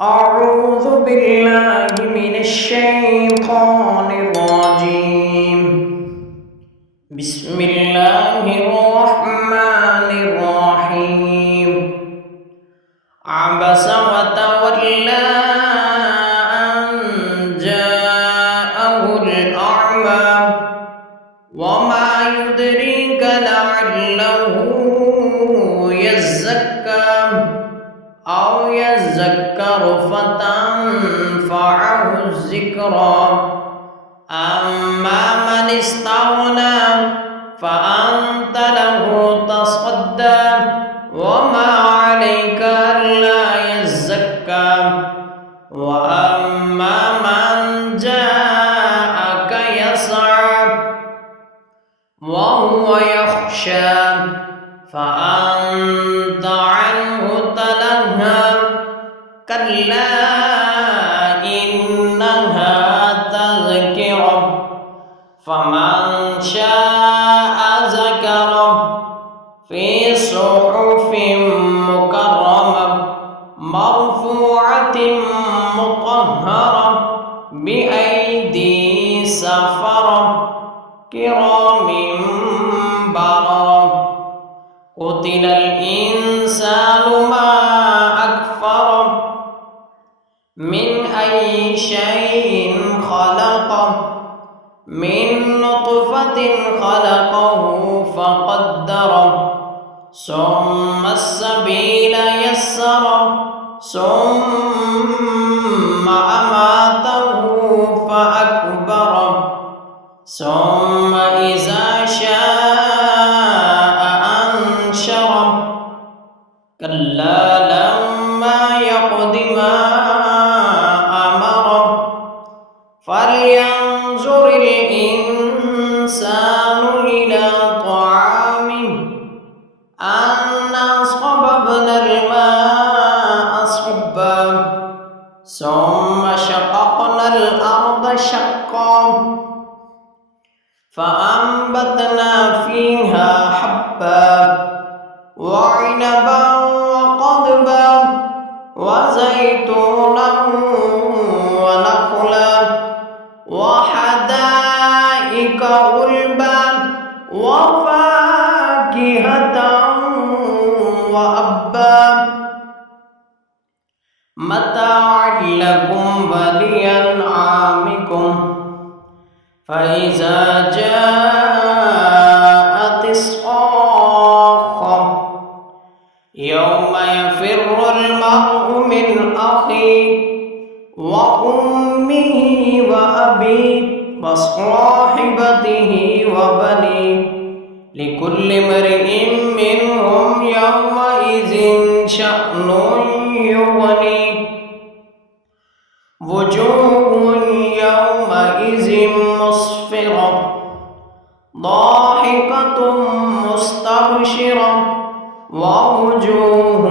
أعوذ بالله من الشيطان الرجيم. بسم الله الرحمن الرحيم. عبس وتولى أن جاءه الأعمى وما يدريك لعله يزكى أو يذكر فتنفعه الذكرى. أما من استغنى فأنت له تصدى وما عليك ألا يزكى. وأما من جاءك يسعى وهو يخشى فأنت عنه تلهى. كلا إنها تذكرة فمن شاء ذكره في صحف مكرمة مرفوعة مطهرة بأيدي سفرة كرام بررة. قتل الإنسان ما أكفره من أي شيء خلقه من نطفة خلقه فقدره ثم السبيل يسره ثم أماته فأكبره ثم إذا شاء أنشره. كلا لما يقض ما أمره فلينظر الإنسان إلى طعامه أنا صببنا الماء صبا ثم شققنا الأرض شقا فأنبتنا فيها حبا وعنبا وقضبا وزيتونا ونخلا وحدائق غلبا وفاكهة وأبا متاعا لكم ولأنعامكم. فإذا جاءت الصاخة يوم يفر المرء من أخيه وأمه وأبيه وصاحبته وبنيه لكل امرئ منهم يومئذ شأن يغنيه. وجوه يومئذ مسفرة ضاحكة مستبشرة ووجوه